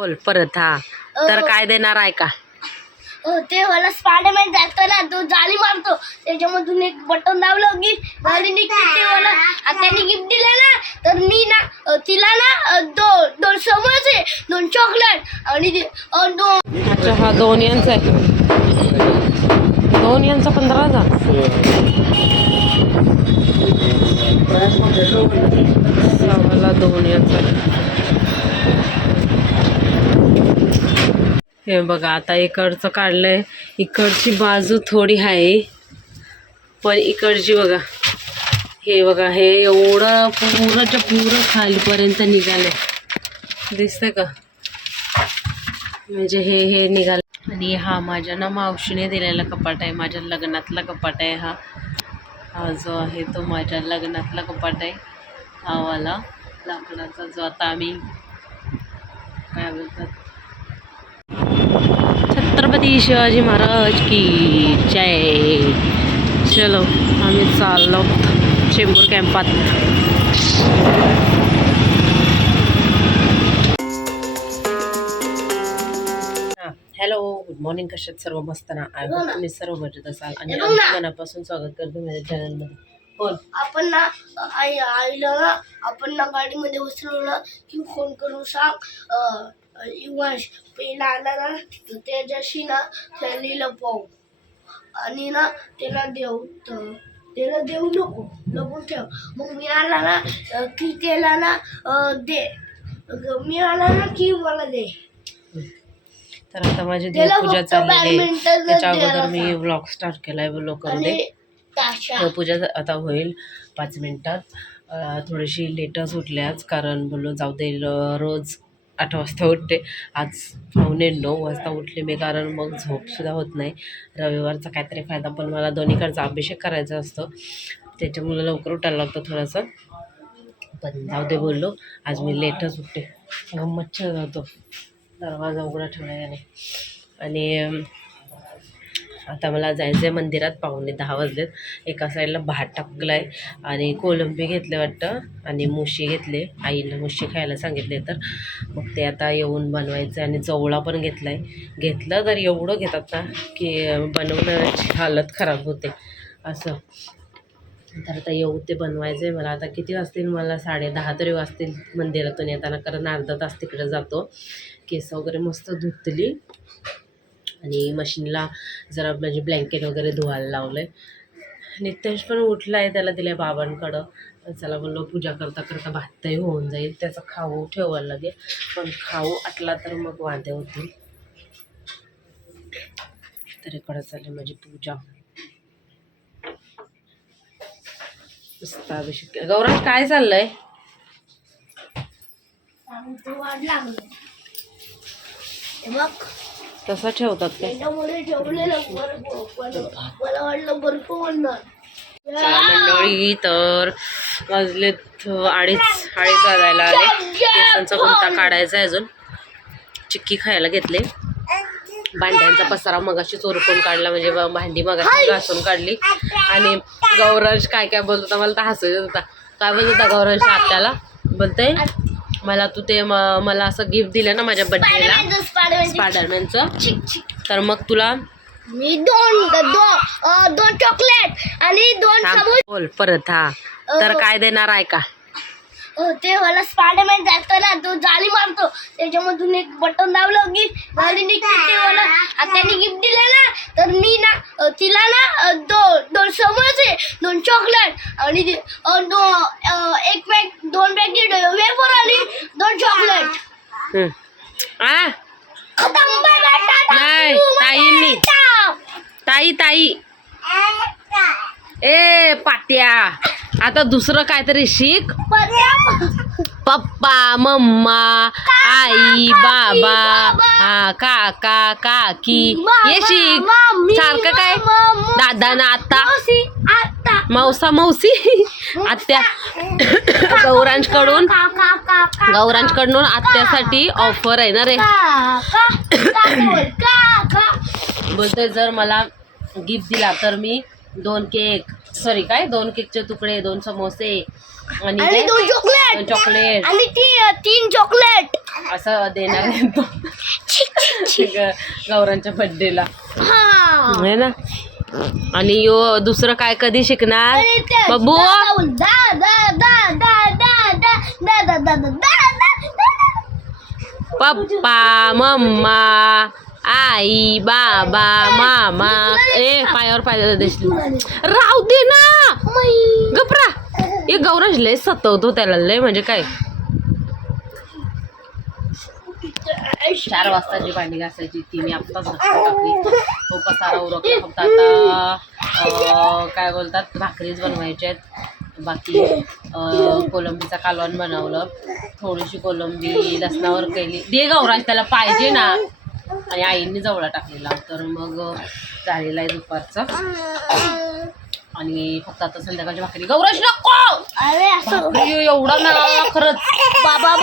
बोल परत हा. तर काय देणार आहे का? ते मला स्पायडरमॅन जातो ना तो जाळी मारतो. त्याच्यामधून एक बटन दाबलं की गाडी निघते ते मला त्यांनी गिफ्ट दिलं ना तर मी ना तिला ना अ, दो दोन समोसे दोन चॉकलेट आणि दोन अच्छा हा दोन यांचा आहे. दोन यांचा पंधरा हजार. मला दोन यांचा हे बघा आता इकडचं काढलंय. इकडची बाजू थोडी आहे पण इकडची बघा. हे बघा हे एवढं पुरंच्या पुरं खालीपर्यंत निघालंय. दिसतंय का? म्हणजे हे हे निघालं आणि हा माझ्या ना मावशीने दिलेला कपाट आहे माझ्या लग्नातला कपाट आहे हा. हा जो आहे तो माझ्या लग्नातला कपाट आहे. हा वाला लाकडाचा जो आता आम्ही काय बोलतात? छत्रपती शिवाजी महाराज की जय. चलो आम्ही चाललो चेंबूर कॅम्पात. हॅलो गुड मॉर्निंग कशात सर्व मस्त ना? आय होप तुम्ही सर्व मजेत असाल आणि ना. मनापासून स्वागत करतो माझ्या चॅनलमध्ये बोल. आपण ना आई आईला ना आपण ना गाडीमध्ये उचलवलं की फोन करून सांग पहिला आला ना त्याच्याशी ना फॅमिलीला पाहू. आणि ना त्याला देऊ तर त्याला देऊ नको लपून ठेव. मग मी आला ना की त्याला ना दे. मी आला ना की मला दे. तर आता माझी त्याला देवपूजा चाललेली आहे. त्याच्या अगोदर मी. व्लॉग स्टार्ट केलाय व्लॉग करू दे. आणि ताशा देवपूजा आता होईल पाच मिनिटात. थोडीशी लेटच उठले आज कारण बोललो जाऊ दे रोज आठ वाजता उठते. आज पावणे नऊ वाजता उठले मी कारण मग झोपसुद्धा होत नाही. रविवारचा काहीतरी फायदा पण मला दोन्हीकडचा अभिषेक करायचा असतो. त्याच्यामुळे लवकर उठायला लागतं थोडंसं. पण जाऊ दे बोललो आज मी लेटच उठते. मग मच्छर जातो. दरवाजा उघडा ठेवण्याने आणि आता मला जायचं आहे मंदिरात पाहुणे दहा वाजलेत. एका साईडला भात टाकलं आहे आणि कोलंबी घेतले वाटतं आणि मुशी घेतले. आईला मुशी खायला सांगितले तर. मग ते आता येऊन बनवायचं आणि चवळा पण घेतला आहे घेतलं तर एवढं घेतात ना की बनवण्याची हालत खराब होते. असं. तर आता येऊ ते बनवायचं आहे मला आता किती वाजतील? मला साडे दहा तरी वाजतील मंदिरातून येताना. कारण अर्धा तास तिकडे जातो. केस वगैरे मस्त धुतली. आणि मशीनला जरा म्हणजे ब्लँकेट वगैरे धुवायला लावलं आहे नितेश पण उठला आहे त्याला दिलं आहे बाबांकडं. चला बोललो पूजा करता करता भातही होऊन जाईल. त्याचा खाऊ ठेवायला लागेल. पण खाऊ आटला तर मग वांदे होतील. तर इकडं चालली माझी पूजा. अभिषेक. गौरव काय चाललंय? मग तसं ठेवतात काय? मंडळी तर वाजलेत अडीच अडीच वाजायला आले. केसांचा गुंता काढायचा आहे अजून. चिक्की खायला घेतले. भांड्यांचा पसारा मगाशी चोरपून काढला म्हणजे भांडी मगाशी घासून काढली. आणि गौरांश काय काय बोलत होता मला तर हसू येत होता. काय बोलत होता गौरांश आत्याला? बोलते मला तू ते मला असं गिफ्ट दिलं ना माझ्या बर्थडेला स्पायडरमॅनचं तर मग तुला मी दोन दोन चॉकलेट आणि दोन बोल परत हा. तर काय देणार आहे का? ते मला स्पायडरमॅन जातो ना तो जाळी मारतो. त्याच्यामधून एक बटन दाबलं की गाडी निघते ते मला आता त्यांनी गिफ्ट दिलं ना तर मी ना तिला ना दो दोन समोसे दोन चॉकलेट आणि एक पॅक दोन पॅकेट वेफर आणि दोन चॉकलेट हम्म. आ? नाही. ताई ताई ए पाट्या. आता दुसरं काहीतरी शिक. पप्पा मम्मा आई बाबा हा काका काकी येशी. सारखं काय? दादा ना आता मावशी, आत्ता. मावसा मौसी. आत्या. गौरांशकडून. आत्यासाठी ऑफर आहे ना रे. बोलतोय जर मला गिफ्ट दिला तर मी दोन केक सॉरी काय? दोन केकचे तुकडे दोन समोसे आणि दोन चॉकलेट चॉकलेट आणि ती तीन चॉकलेट असं देणार गौरांच्या बर्थडेला हा ना आणि यो दुसरं काय कधी शिकणार बाबू पप्पा मम्मा आई बाबा मामा ए पायावर पाय राहू दे ना गपरा हे गौरज लय सतवतो त्याला लय म्हणजे काय? चार वाजताची भांडी घासायची ती मी आत्ताच टाकली. तो पसारा उरकला फक्त आता काय बोलतात भाकरीच बनवायच्या आहेत. बाकी कोलंबीचा कालवण बनवलं. थोडीशी कोलंबी लसणावर केली. दे गौराज त्याला पाहिजे ना. आणि आईंनी जवळ टाकलेला. तर मग झालेला आहे दुपारचा. आणि फक्त आता संध्याकाळची भाकरी. गौराज नको! एवढा ना खरंच. बाबा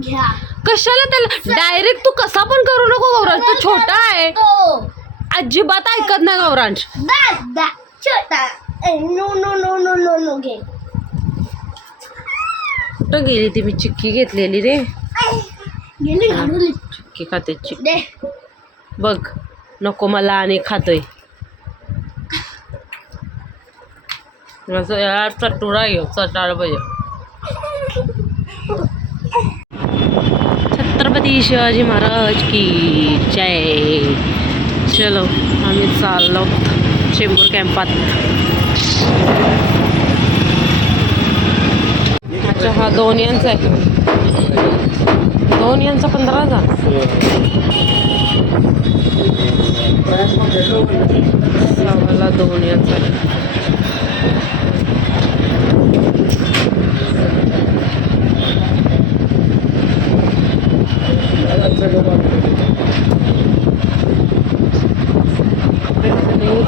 घ्या. कशाला त्याला? डायरेक्ट तू कसा पण करू नको गौरांश तू छोटा आहे. अजिबात ऐकत नाही गौरांश. छोटा. No no no no no no घे. कुठं गेली ती? मी चिक्की घेतलेली रे. गेली चिक्की खाते चिक दे. बघ नको मला आणि खातोय. यार चटुरा घेऊ चटाळ पाहिजे छत्रपती शिवाजी महाराज की जय. चलो आम्ही चाललो चेंबूर कॅम्पात. अच्छा हा दोन यांचा आहे. दोन यांचा पंधरा हजार. सहाला दोन यांचा आहे.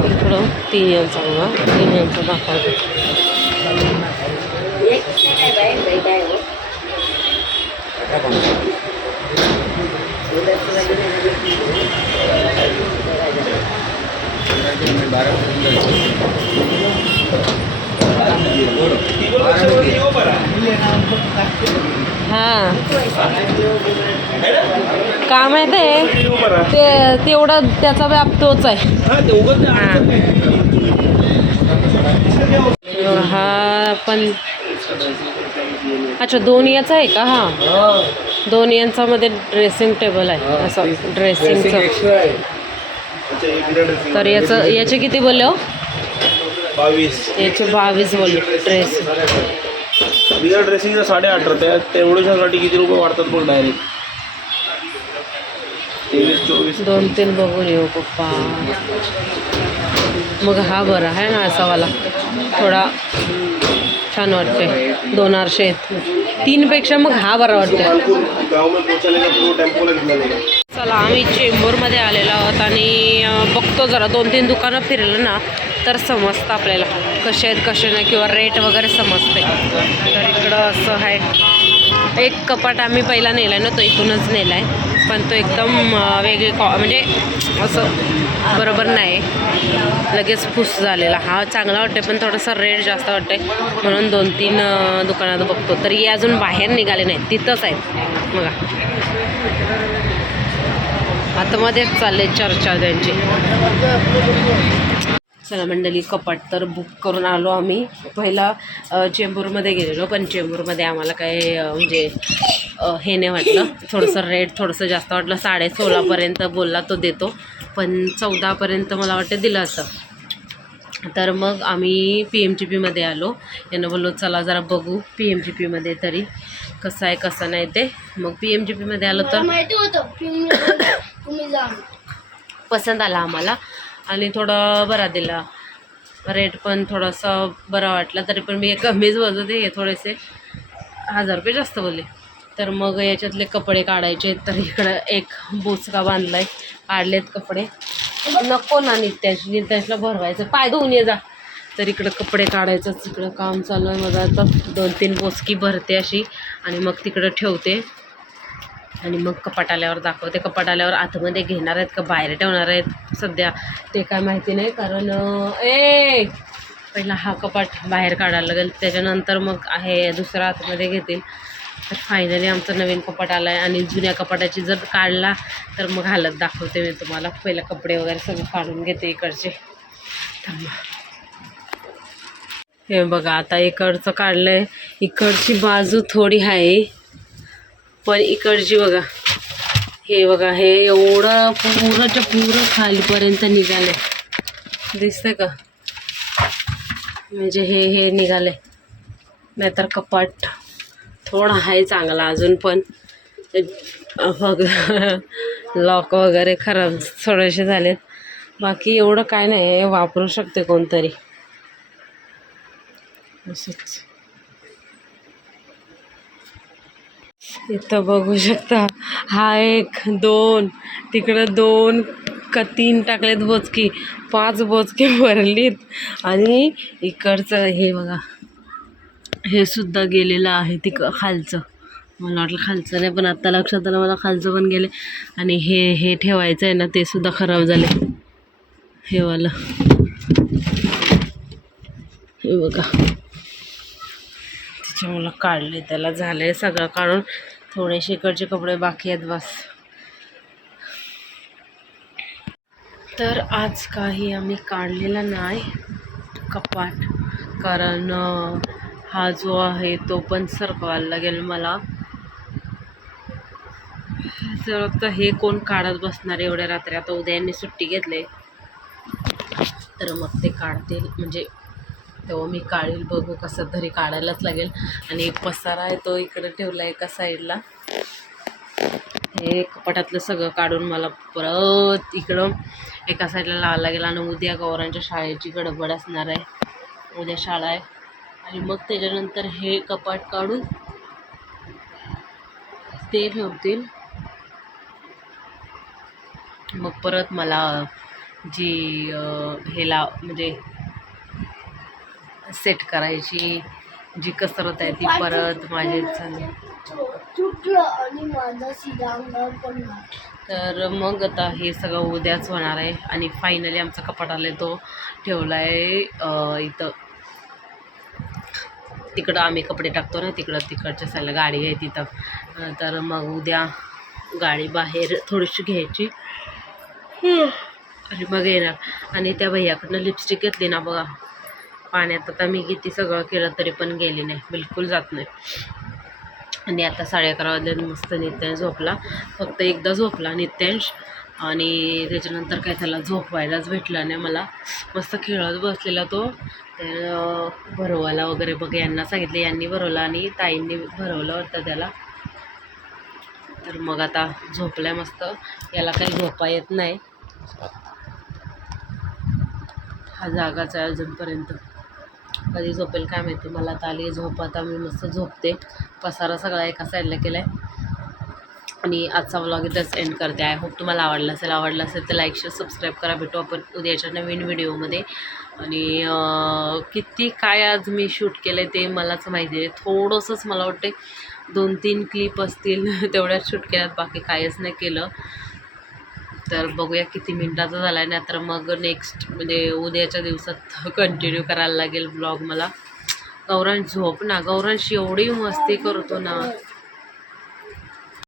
इकडं तीन यांचा बघा तीन यांचा दाखवतो हां. का माहीत आहे? ते तेवढं त्याचा व्याप तोच आहे. हां हा. पण अच्छा दोन याचा आहे का? हा. दोन यांच्यामध्ये ड्रेसिंग टेबल आहे. असं ड्रेसिंगचं तर याचं याचे किती बोलले हो? बावीस. याचे बावीस बोलले ड्रेस बिगर ड्रेसिंगचं साडे अठरा त्या तेवढ्यासाठी किती रुपये वाढतात पण डायरेक्ट तेवीस चोवीस. दोन तीन बघून येऊ पप्पा. मग हा बरा आहे ना असावाला. थोडा छान वाटते दोन आरशे आहेत. तीनपेक्षा मग हा बरा वाटते चला आम्ही चेंबूरमध्ये आलेलो आहोत आणि बघतो जरा दोन तीन दुकानं फिरलं ना. तर समजतं आपल्याला. कसे आहेत कसे नाही किंवा रेट वगैरे समजते. तर इकडं असं आहे. एक कपाट आम्ही पहिला नेला आहे ना तो इथूनच नेला आहे पण तो एकदम वेगळी कॉ म्हणजे असं बरोबर नाही. लगेच फुस झालेला. हा चांगला वाटते पण थोडासा रेट जास्त वाटते म्हणून दोन तीन दुकानात बघतो. तरी हे अजून बाहेर निघाले नाहीत. तिथंच आहेत. बघा. आतमध्येच चालले चर्चा त्यांची. चला मंडळी कपाट तर बुक करून आलो आम्ही. पहिला चेंबूरमध्ये गेलेलो पण चेंबूरमध्ये आम्हाला काय म्हणजे हे नाही वाटलं. थोडंसं रेट थोडंसं जास्त वाटलं. साडे सोळापर्यंत बोलला तो देतो. पण चौदापर्यंत मला वाटतं दिलं असं. तर मग आम्ही पी एम जी पीमध्ये आलो. यानं बोललो चला जरा बघू पी एम जी पीमध्ये तरी कसं आहे कसं नाही ते. मग पी एम जी पीमध्ये आलो तर पसंत आला आम्हाला. आणि थोडं बरा दिला. रेट पण थोडासा बरा वाटला तरी पण मी कमीच बोलते हे थोडेसे हजार रुपये जास्त बोलले. तर मग याच्यातले कपडे काढायचे तर इकडं एक बोचका बांधलाय काढलेत कपडे. नको ना नित्याश नित्याशला भरवायचं पाय धुवून ये जा. तर इकडं कपडे काढायचंच इकडं काम चालू आहे माझं आता दोन तीन बोचकी भरते अशी आणि मग तिकडं ठेवते. आणि मग कपाट आल्यावर दाखवते कपाट आल्यावर आतमध्ये घेणार आहेत का? बाहेर ठेवणार आहेत? सध्या ते काय माहिती नाही कारण ए! पहिला हा कपाट बाहेर काढायला लागेल. त्याच्यानंतर मग आहे दुसरा आतमध्ये घेतील. तर फायनली आमचं नवीन कपाट आलं आहे आणि जुन्या कपाटाची जर काढला तर मग हालत दाखवते मी तुम्हाला. पहिला कपडे वगैरे सगळं काढून घेते इकडचे. थांबा. हे बघा आता इकडचं काढलं आहे इकडची बाजू थोडी आहे. पण इकडची बघा. हे बघा हे एवढं पुरंच्या पुरं खालीपर्यंत निघाले दिसतं का? म्हणजे हे हे निघाले नाहीतर कपाट थोडा आहे चांगला अजून पण. बघ लॉक वगैरे खराब थोडेसे झालेत. बाकी एवढं काय नाही वापरू शकते कोणतरी. असंच. इथं बघू शकता. हा एक दोन तिकडं दोन का तीन टाकलेत बोचकी. पाच बोचके भरलीत. आणि इकडचं हे बघा. हे सुद्धा गेलेलं आहे तिक खालचं. मला वाटलं खालचं नाही पण आत्ता लक्षात आलं मला खालचं पण गेले. आणि हे हे ठेवायचं आहे ना ते सुद्धा खराब झाले. हे वालं. हे बघा. त्याच्यामुळं काढले त्याला झाले सगळं काढून थोडेसे इकडचे कपडे बाकी आहेत बस. तर आज काही आम्ही काढलेला नाही कपाट. कारण हा जो आहे तो पण सरकवायला लागेल मला. जर तर हे कोण काढत बसणार एवढ्या रात्री आता उद्याने सुट्टी घेतली. तर मग ते काढतील. म्हणजे तेव्हा मी काढील बघू कसं तरी काढायलाच लागेल. आणि पसारा आहे तो इकडे ठेवला एका साईडला हे कपाटातलं सगळं काढून मला परत इकडं एका साईडला लावायला लागेल. आणि उद्या गौरांच्या शाळेची गडबड असणार आहे. उद्या शाळा आहे. आणि मग त्याच्यानंतर हे कपाट काढून ते ठेवतील. मग परत मला जी हे लाव म्हणजे सेट करायची जी कसरत आहे ती परत माझी तर मग आता हे सगळं उद्याच होणार आहे आणि फायनली आमचा कपाट आला तो ठेवला आहे इथं. तिकडं आम्ही कपडे टाकतो ना तिकडं तिकडच्या साईडला गाडी आहे तिथं. तर मग उद्या गाडी बाहेर थोडीशी घ्यायची. आणि मग येणार. आणि त्या भैयाकडनं लिपस्टिक घेतली ना बघा. पाण्यात आता मी किती सगळं केलं तरी पण गेली नाही. बिलकुल जात नाही. आणि आता साडे अकरा वाजल्यात मस्त नित्यांश झोपला. फक्त एकदा झोपला नित्यांश आणि त्याच्यानंतर काय त्याला झोपवायलाच भेटला नाही मला. मस्त खेळत बसलेला तो. तर भरवायला वगैरे बघ यांना सांगितलं यांनी भरवला आणि ताईंनी भरवलं होतं त्याला. तर मग आता झोपलाय मस्त. याला काही झोपा येत नाही. हा जागाच आहे अजूनपर्यंत. कधी झोपेल काय माहिती मला आता आली झोप आता मी मस्त झोपते. पसारा सगळा एका साईडला केला आहे आणि आजचा व्लॉग इथंच एंड करते. आय होप तुम्हाला आवडला असेल आवडला असेल तर लाईक शेअर सबस्क्राईब करा. भेटू आपण उद्याच्या नवीन व्हिडिओमध्ये आणि किती काय आज मी शूट केलं आहे ते मलाच माहिती आहे थोडंसंच मला वाटते दोन तीन क्लिप असतील तेवढ्याच शूट केल्यात. बाकी काहीच नाही केलं. तर बघूया किती मिनटाचा झाला आहे तर मग नेक्स्ट म्हणजे उद्याच्या दिवसात कंटिन्यू करायला लागेल ब्लॉग मला. गौरांश झोप ना गौरांश एवढी मस्ती करतो ना.